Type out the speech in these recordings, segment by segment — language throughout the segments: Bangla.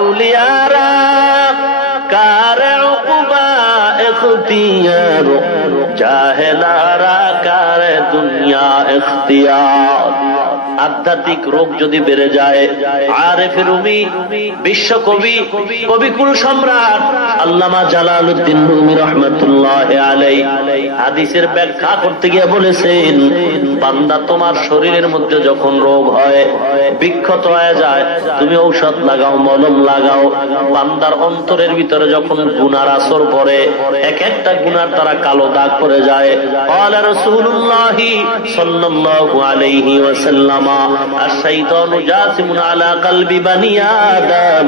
আউলিয়ারা কার উকবা ইখতিয়ার, জাহেলারা কার দুনিয়া ইখতিয়ার। আধ্যাত্মিক রোগ যদি বেড়ে যায়, আরেফে রুমি বিশ্বকবি, কবিকুল সম্রাট আল্লামা জালালউদ্দিন রুমি রাহমাতুল্লাহি আলাইহি হাদিসের ব্যাখ্যা করতে গিয়ে বলেছেন, বান্দা তোমার শরীরের মধ্যে যখন রোগ হয়, বিক্ষত হয়ে যায়, তুমি ঔষধ লাগাও, মলম লাগাও। বান্দার অন্তরের ভিতরে যখন গুনার আসর পড়ে, এক একটা গুনার দ্বারা কালো দাগ পড়ে যায়। ক্বালা রাসূলুল্লাহি সাল্লাল্লাহু আলাইহি ওয়াসাল্লাম, আশ-শাইতানু জাসিমুন আলা কলবি বানি আদম,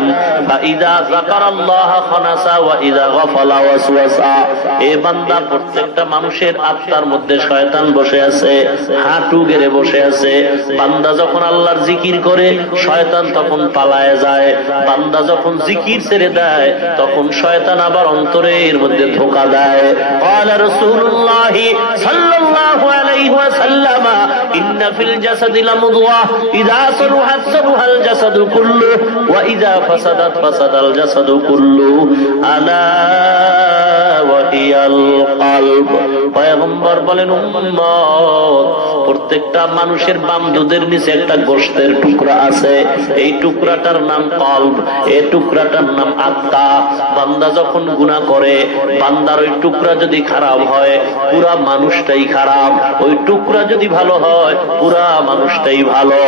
ফাইদা যাকারাল্লাহ খানাসা ওয়া ইযা গাফালা ওয়াসওয়াসা। এ বান্দা, প্রত্যেকটা মানুষের আত্মার মধ্যে শয়তান বসে আছে, হাঁটু গেড়ে বসে আছে। বান্দা যখন আল্লাহর জিকির করে, শয়তান তখন পালায় যায়। বান্দা যখন জিকির ছেড়ে দেয়, তখন শয়তান আবার অন্তরের মধ্যে ধোঁকা দেয়। ক্বালা রাসূলুল্লাহি সাল্লাল্লাহু আলাইহি ওয়াসাল্লাম, ইন্না ফিল জাসাদি লামুদওয়া ইযা সালুহাত সালুহাল জাসাদু কুল্লু ওয়া ইযা ফাসাদাত ফাসাদাল জাসাদু কুল্লু আলা ওয়া হিয়াল কলব। পয়গম্বর বলেন, উম্মত, প্রত্যেকটা মানুষের বাম দুধের নিচে একটা গোশতের টুকরা আছে, এই টুকরাটার নাম কলব, এই টুকরাটার নাম আত্মা। বান্দা যখন গুনাহ করে, বান্দার ওই টুকরা যদি খারাপ হয়, পুরা মানুষটাই খারাপ। ওই টুকরা যদি ভালো হয়, পুরা মানুষটাই ভালো।